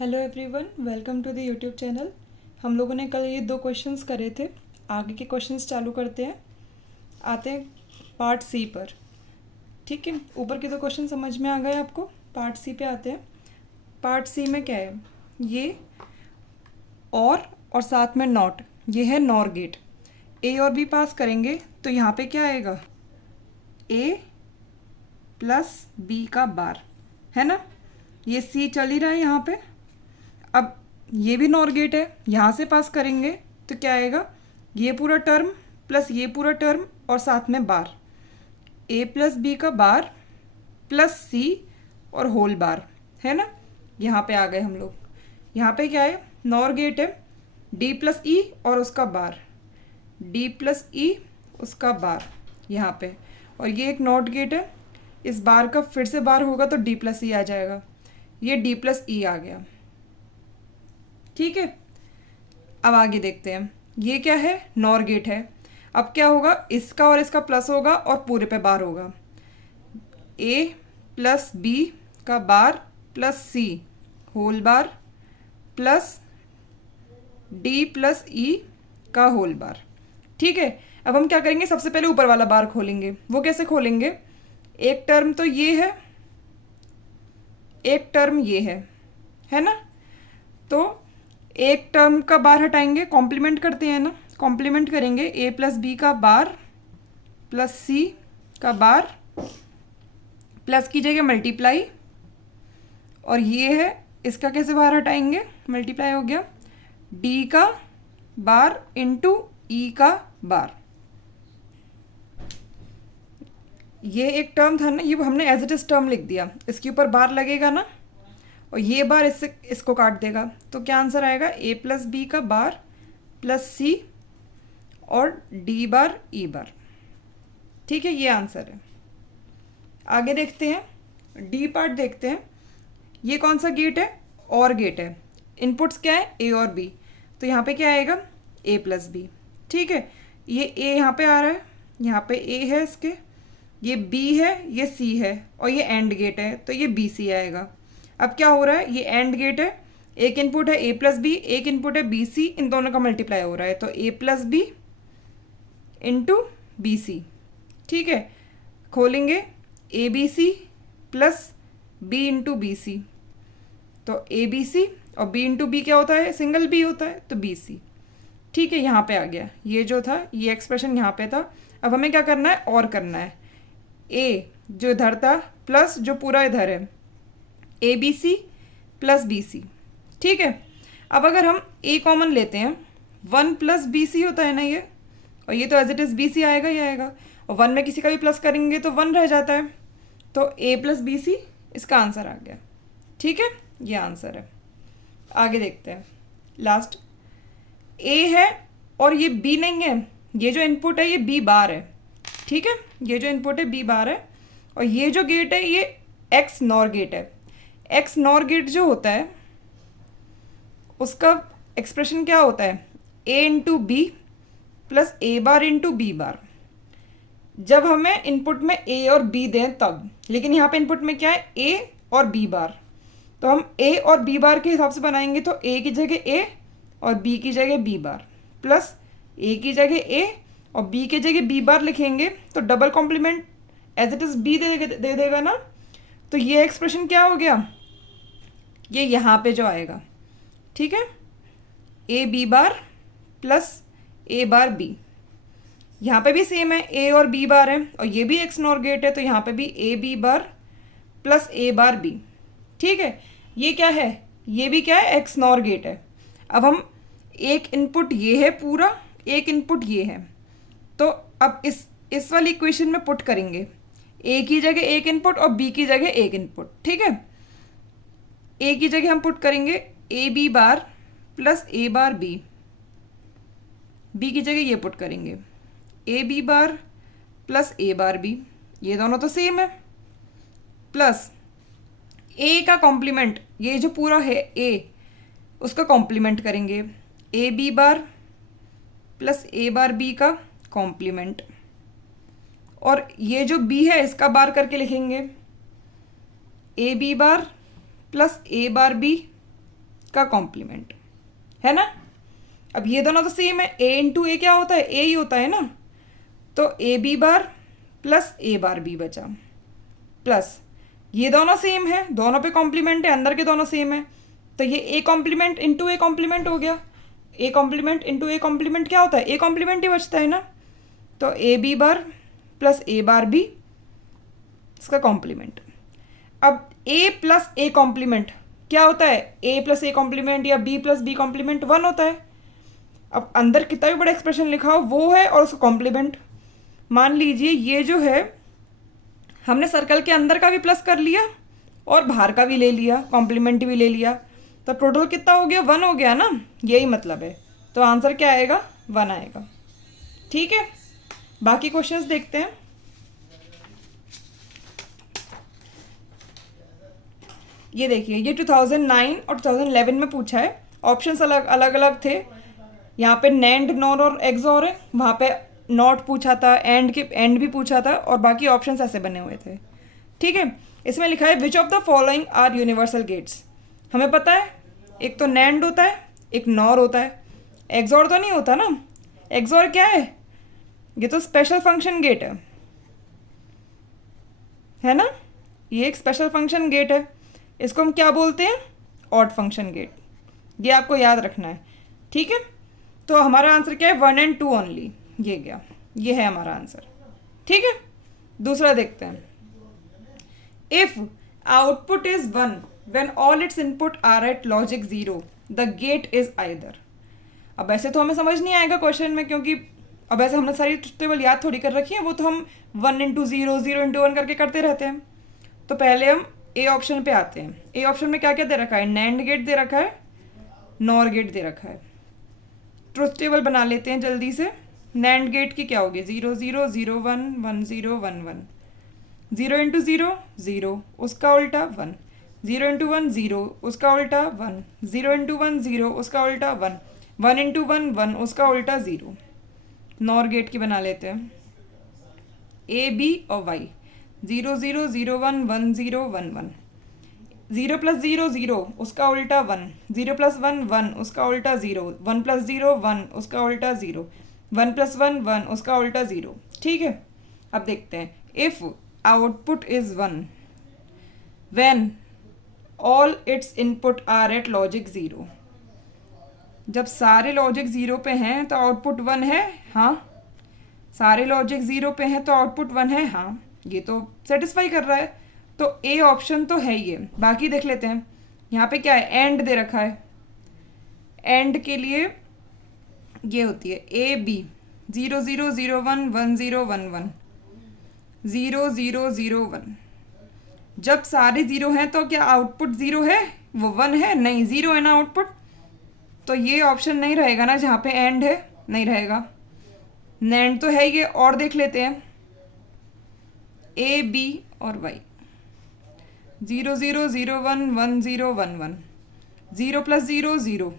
Hello everyone, welcome to the YouTube channel. हम लोगों ने कल ये 2 क्वेश्चंस करे थे। आगे के क्वेश्चंस चालू करते हैं। आते हैं पार्ट सी पर। ठीक है, ऊपर के 2 क्वेश्चन समझ में आ गए आपको। पार्ट सी पे आते हैं। पार्ट सी में क्या है, ये और साथ में नॉट, ये है नॉर गेट। ए और बी पास करेंगे तो यहाँ पे क्या आएगा, ए प्लस बी का बार, है ना। ये सी चल ही रहा है यहाँ पे। अब ये भी नॉर गेट है, यहाँ से पास करेंगे तो क्या आएगा, ये पूरा टर्म प्लस ये पूरा टर्म और साथ में बार, ए प्लस बी का बार प्लस सी और होल बार, है ना। यहाँ पे आ गए हम लोग। यहाँ पे क्या है, नॉर गेट है, डी प्लस ई और उसका बार, डी प्लस ई उसका बार यहाँ पे। और ये एक नॉट गेट है, इस बार का फिर से बार होगा तो डी प्लस ई आ जाएगा, ये डी प्लस ई आ गया। ठीक है, अब आगे देखते हैं। ये क्या है, नॉर गेट है। अब क्या होगा, इसका और इसका प्लस होगा और पूरे पे बार होगा, ए प्लस बी का bar plus C whole bar plus D plus E का होल बार। ठीक है, अब हम क्या करेंगे, सबसे पहले ऊपर वाला बार खोलेंगे। वो कैसे खोलेंगे, एक टर्म तो ये है, एक टर्म ये है ना। तो एक टर्म का बार हटाएंगे, कॉम्प्लीमेंट करते हैं ना, कॉम्प्लीमेंट करेंगे। ए प्लस बी का बार प्लस सी का बार, प्लस की जगह मल्टीप्लाई, और ये है, इसका कैसे बाहर हटाएंगे, मल्टीप्लाई हो गया, डी का बार इंटू ई का बार। ये एक टर्म था ना, ये हमने एज इट इज टर्म लिख दिया, इसके ऊपर बार लगेगा ना, और ये बार इसको काट देगा। तो क्या आंसर आएगा, ए प्लस बी का बार प्लस सी और डी बार ई बार। ठीक है, ये आंसर है। आगे देखते हैं, डी पार्ट देखते हैं। ये कौन सा गेट है, और गेट है। इनपुट्स क्या है, ए और बी। तो यहाँ पे क्या आएगा, ए प्लस बी। ठीक है, ये ए यहाँ पे आ रहा है, यहाँ पे ए है इसके, ये बी है, ये सी है, और ये एंड गेट है तो ये बी सी आएगा। अब क्या हो रहा है, ये एंड गेट है, एक इनपुट है ए प्लस बी, एक इनपुट है बी सी, इन दोनों का मल्टीप्लाई हो रहा है, तो A plus B into B C. ठीक है, खोलेंगे A B C plus B into B C, तो ए बी सी, और बी इंटू बी क्या होता है, सिंगल बी होता है, तो बी सी। ठीक है, यहाँ पे आ गया, ये जो था ये एक्सप्रेशन यहाँ पे था। अब हमें क्या करना है, और करना है, ए जो इधर था प्लस जो पूरा इधर है, A B C plus B C. ठीक है, अब अगर हम ए कॉमन लेते हैं, 1 प्लस बी सी होता है ना ये, और ये तो as it is B C आएगा, ये आएगा, और 1 में किसी का भी प्लस करेंगे तो 1 रह जाता है, तो ए प्लस बी सी इसका आंसर आ गया। ठीक है, ये आंसर है। आगे देखते हैं, लास्ट ए है और ये बी नहीं है, ये जो इनपुट है ये बी बार है। ठीक है, ये जो इनपुट है बी बार है, और ये जो गेट है ये एक्स नॉर गेट है। एक्स नॉर गेट जो होता है उसका एक्सप्रेशन क्या होता है, ए into B plus A bar into B bar. जब हमें इनपुट में ए और बी दें तब, लेकिन यहाँ पे इनपुट में क्या है, ए और बी बार, तो हम ए और बी बार के हिसाब से बनाएंगे, तो ए की जगह ए और बी की जगह बी बार, प्लस ए की जगह ए और बी की जगह बी बार लिखेंगे, तो double complement as it is B दे देगा ना। तो ये एक्सप्रेशन क्या हो गया, ये यहाँ पे जो आएगा। ठीक है, A B bar plus A bar B, यहाँ पे भी सेम है, ए और बी बार है, और ये भी एक्स नॉर गेट है, तो यहाँ पे भी A B bar plus A bar B. ठीक है, ये क्या है, ये भी क्या है, एक्स नॉर गेट है। अब हम एक इनपुट ये है पूरा, एक इनपुट ये है, तो अब इस वाली इक्वेशन में पुट करेंगे, ए की जगह एक इनपुट और बी की जगह एक इनपुट। ठीक है, ए की जगह हम पुट करेंगे A B bar plus A bar B, B की जगह ये पुट करेंगे A B bar plus A bar B, ये दोनों तो सेम है, प्लस ए का कॉम्प्लीमेंट, ये जो पूरा है ए उसका कॉम्प्लीमेंट करेंगे, A B bar plus A bar B का कॉम्प्लीमेंट, और ये जो बी है इसका बार करके लिखेंगे, A B bar plus A bar B का कॉम्प्लीमेंट, है ना। अब ये दोनों तो सेम है, ए इंटू ए क्या होता है, ए ही होता है ना। तो A B bar plus A bar B बचा, प्लस ये दोनों सेम है, दोनों पे कॉम्प्लीमेंट है, अंदर के दोनों सेम है, तो ये A complement into A complement हो गया। A complement into A complement क्या होता है, ए कॉम्प्लीमेंट ही बचता है ना। तो A B bar plus A bar B इसका कॉम्प्लीमेंट। अब ए प्लस ए कॉम्प्लीमेंट क्या होता है, ए प्लस ए कॉम्प्लीमेंट या बी प्लस बी कॉम्प्लीमेंट 1 होता है। अब अंदर कितना भी बड़ा एक्सप्रेशन लिखा हो वो है और उसका कॉम्प्लीमेंट। मान लीजिए ये जो है हमने सर्कल के अंदर का भी प्लस कर लिया और बाहर का भी ले लिया, कॉम्प्लीमेंट भी ले लिया, तो टोटल कितना हो गया, 1 हो गया ना, यही मतलब है। तो आंसर क्या आएगा, 1 आएगा। ठीक है, बाकी क्वेश्चंस देखते हैं। ये देखिए, ये 2009 और 2011 में पूछा है, ऑप्शंस अलग अलग थे। यहाँ पे नैंड, नॉर और एक्सॉर है, वहाँ पे नॉट पूछा था, एंड भी पूछा था, और बाकी ऑप्शंस ऐसे बने हुए थे। ठीक है, इसमें लिखा है which of the following are universal gates. हमें पता है एक तो नैंड होता है, एक नॉर होता है, एक्सॉर तो नहीं होता ना। एक्सॉर क्या है, ये तो स्पेशल फंक्शन गेट है ना, ये एक स्पेशल फंक्शन गेट है, इसको हम क्या बोलते हैं, ऑड फंक्शन गेट। ये आपको याद रखना है। ठीक है, तो हमारा आंसर क्या है, 1 and 2 ओनली, ये गया, ये है हमारा आंसर। ठीक है, दूसरा देखते हैं। If output is 1 when all its input are at logic 0 the gate is either. अब ऐसे तो हमें समझ नहीं आएगा क्वेश्चन में, क्योंकि अब ऐसे हमने सारी टेबल याद थोड़ी कर रखी है, वो तो हम 1 into 0, 0 into 1 करके करते रहते हैं। तो पहले हम ए ऑप्शन पे आते हैं। ए ऑप्शन में क्या क्या दे रखा है, नैंड गेट दे रखा है, नॉर गेट दे रखा है। ट्रुथ टेबल बना लेते हैं जल्दी से। नैंड गेट की क्या होगी, 0 0 0 1 1 0 1 1, 0 into 0 0 उसका उल्टा 1, 0 into 1 0 उसका उल्टा 1, 0 into 1 0 उसका उल्टा 1, 1 into 1 1 उसका उल्टा 0। नॉर गेट की बना लेते हैं, ए बी और वाई, 0 0 0 1 1 0 1 1, 0 plus 0 0 उसका उल्टा 1, 0 plus 1 1 उसका उल्टा 0, 1 plus 0 1 उसका उल्टा 0, 1 plus 1 1 उसका उल्टा 0। ठीक है, अब देखते हैं। If output is 1 when all its input are at logic 0। जब सारे लॉजिक 0 पे हैं तो आउटपुट 1 है, हाँ। सारे लॉजिक 0 पे हैं तो आउटपुट 1 है, हाँ। ये तो सेटिस्फाई कर रहा है, तो ए ऑप्शन तो है ही है। बाकी देख लेते हैं, यहाँ पे क्या है, एंड दे रखा है। एंड के लिए ये होती है ए बी, 0 0 0 1 1 0 1 1, 0 0 0 1। जब सारे 0 हैं तो क्या आउटपुट 0 है, वो 1 है, नहीं 0 है ना आउटपुट, तो ये ऑप्शन नहीं रहेगा ना जहाँ पे एंड है, नहीं रहेगा। नैंड तो है ये, और देख लेते हैं ए बी और वाई, 0 0 0 1 1 0 1 1, 0 plus 0 0,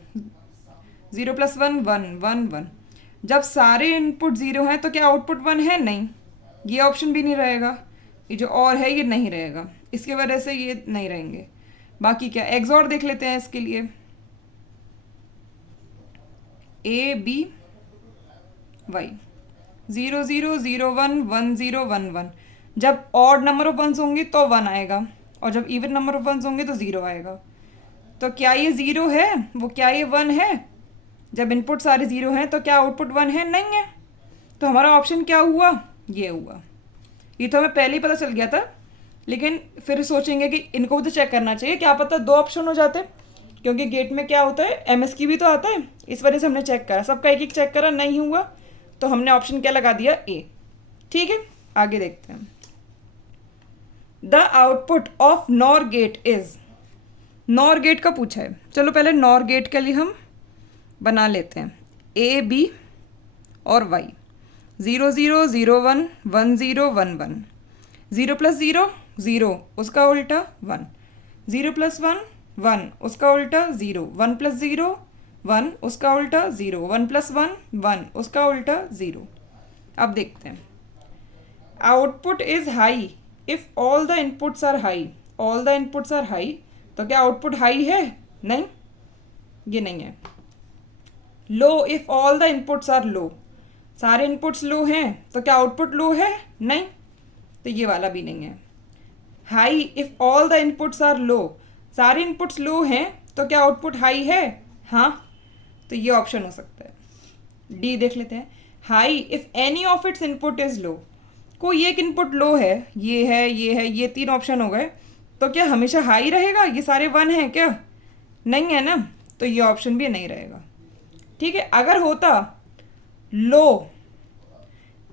0 plus 1 1 1 1। जब सारे इनपुट 0 हैं तो क्या आउटपुट 1 है, नहीं, ये ऑप्शन भी नहीं रहेगा। ये जो और है ये नहीं रहेगा, इसकी वजह से ये नहीं रहेंगे। बाकी क्या, एक्सॉर देख लेते हैं इसके लिए, ए बी वाई, 0 0 0 1 1 0 1 1। जब ऑड नंबर ऑफ वंस होंगे तो 1 आएगा, और जब इवन नंबर ऑफ वंस होंगे तो 0 आएगा। तो क्या ये 0 है, वो क्या ये 1 है। जब इनपुट सारे 0 हैं तो क्या आउटपुट 1 है, नहीं है। तो हमारा ऑप्शन क्या हुआ, ये हुआ। ये तो हमें पहले ही पता चल गया था, लेकिन फिर सोचेंगे कि इनको भी तो चेक करना चाहिए, क्या पता 2 ऑप्शन हो जाते, क्योंकि गेट में क्या होता है, MSQ भी तो आता है, इस वजह से हमने चेक करा, सबका एक एक चेक करा, नहीं हुआ तो हमने ऑप्शन क्या लगा दिया, ए। ठीक है, आगे देखते हैं। The output of NOR gate is, NOR gate का पूछा है, चलो पहले नॉर गेट के लिए हम बना लेते हैं, ए बी और वाई, 0 0 0 1 1 0 1 1, 0 plus 0 0 उसका उल्टा 1, 0 plus 1 1 उसका उल्टा 0, 1 plus 0 1 उसका उल्टा 0, 1 plus 1 1 उसका उल्टा 0। अब देखते हैं, output is high if all the inputs are high, all the inputs are high, तो क्या आउटपुट हाई है, नहीं, ये नहीं है। Low if all the inputs are low, सारे इनपुट्स लो हैं तो क्या आउटपुट लो है? नहीं, तो ये वाला भी नहीं है। High if all the inputs are low, सारे इनपुट्स लो हैं तो क्या आउटपुट हाई है? हाँ, तो ये ऑप्शन हो सकता है। डी देख लेते हैं। High if any of its input is low, कोई एक इनपुट लो है, ये है, ये है, ये 3 ऑप्शन हो गए, तो क्या हमेशा हाई रहेगा? ये सारे 1 हैं क्या? नहीं है ना, तो ये ऑप्शन भी नहीं रहेगा। ठीक है, अगर होता low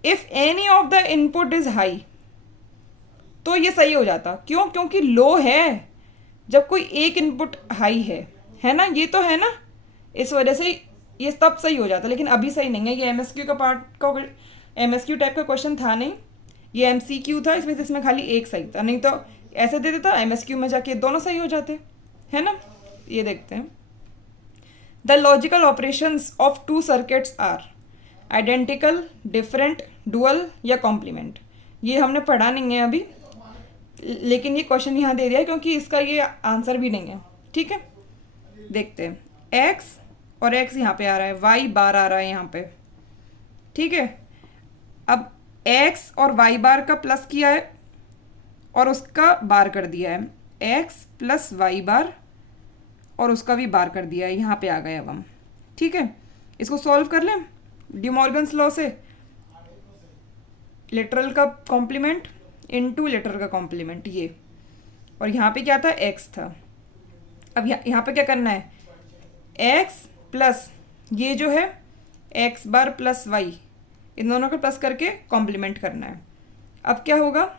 if any of the input is high, तो ये सही हो जाता। क्यों? क्योंकि लो है जब कोई एक इनपुट हाई है ना, ये तो है ना, इस वजह से ये तब सही हो जाता। लेकिन अभी सही नहीं है, ये एमएसक्यू का पार्ट का एमएसक्यू टाइप का क्वेश्चन था नहीं, ये एमसीक्यू था, इसमें से इसमें खाली एक सही था, नहीं तो ऐसे दे देता एमएसक्यू में जाके दोनों सही हो जाते, है ना। ये देखते हैं। The logical operations of 2 circuits are identical, different, dual या कॉम्प्लीमेंट। ये हमने पढ़ा नहीं है अभी, लेकिन ये क्वेश्चन यहाँ दे दिया है क्योंकि इसका ये आंसर भी नहीं है। ठीक है, देखते हैं। एक्स और एक्स यहाँ पे आ रहा है, वाई बार आ रहा है यहाँ पे। ठीक है, अब एक्स और वाई बार का प्लस किया है और उसका बार कर दिया है, एक्स प्लस वाई बार और उसका भी बार कर दिया है, यहाँ पे आ गए अब हम। ठीक है, इसको सॉल्व कर लें डी मॉर्गन्स लॉ से। लिटरल का कॉम्प्लीमेंट इनटू लिटरल का कॉम्प्लीमेंट, ये, और यहाँ पे क्या था? एक्स था। अब यहाँ पे क्या करना है? एक्स प्लस ये जो है एक्स बार प्लस वाई, इन दोनों को प्लस करके कॉम्प्लीमेंट करना है। अब क्या होगा?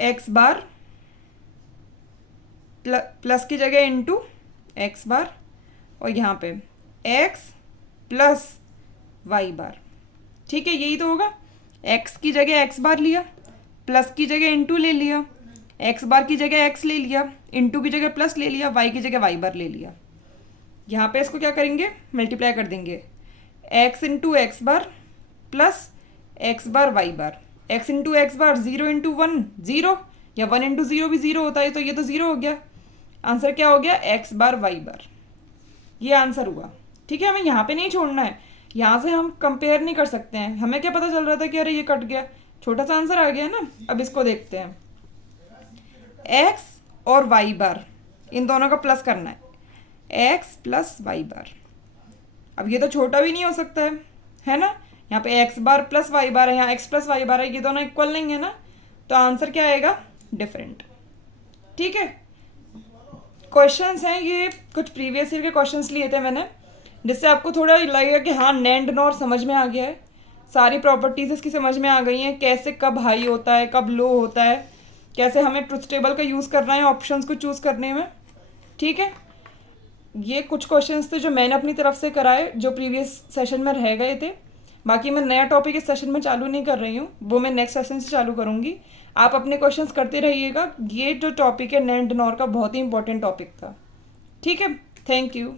एक्स बार प्लस की जगह इनटू एक्स बार, और यहाँ पे एक्स प्लस वाई बार। ठीक है, यही तो होगा। एक्स की जगह एक्स बार लिया, प्लस की जगह इनटू ले लिया, एक्स बार की जगह एक्स ले लिया, इनटू की जगह प्लस ले लिया, वाई की जगह वाई बार ले लिया। यहाँ पे इसको क्या करेंगे? मल्टीप्लाई कर देंगे। एक्स इंटू एक्स बार प्लस एक्स बार वाई बार, एक्स इंटू एक्स बार 0 इंटू 1 0, या 1 इंटू 0 भी 0 होता है, तो ये तो 0 हो गया। आंसर क्या हो गया? एक्स बार वाई बार, ये आंसर हुआ। ठीक है, हमें यहाँ पे नहीं छोड़ना है, यहाँ से हम कंपेयर नहीं कर सकते हैं। हमें क्या पता चल रहा था कि अरे ये कट गया, छोटा सा आंसर आ गया ना। अब इसको देखते हैं। एक्स और वाई बार, इन दोनों का प्लस करना है, एक्स प्लस वाई बार। अब ये तो छोटा भी नहीं हो सकता है ना। यहाँ पे एक्स बार प्लस वाई बार है, यहाँ एक्स प्लस वाई बार है, ये दोनों इक्वल नहीं है ना, तो आंसर क्या आएगा? डिफरेंट। ठीक है, क्वेश्चंस हैं ये, कुछ प्रीवियस ईयर के क्वेश्चंस लिए थे मैंने, जिससे आपको थोड़ा लगेगा कि हाँ नैंड नॉर समझ में आ गया है, सारी प्रॉपर्टीज इसकी समझ में आ गई हैं, कैसे कब हाई होता है, कब लो होता है, कैसे हमें ट्रुथ टेबल का यूज़ करना है ऑप्शंस को चूज़ करने में। ठीक है, ये कुछ क्वेश्चंस थे जो मैंने अपनी तरफ से कराए, जो प्रीवियस सेशन में रह गए थे। बाकी मैं नया टॉपिक इस सेशन में चालू नहीं कर रही हूँ, वो मैं नेक्स्ट सेशन से चालू करूँगी। आप अपने क्वेश्चंस करते रहिएगा। ये जो टॉपिक है नैंड नॉर का, बहुत ही इंपॉर्टेंट टॉपिक था। ठीक है, थैंक यू।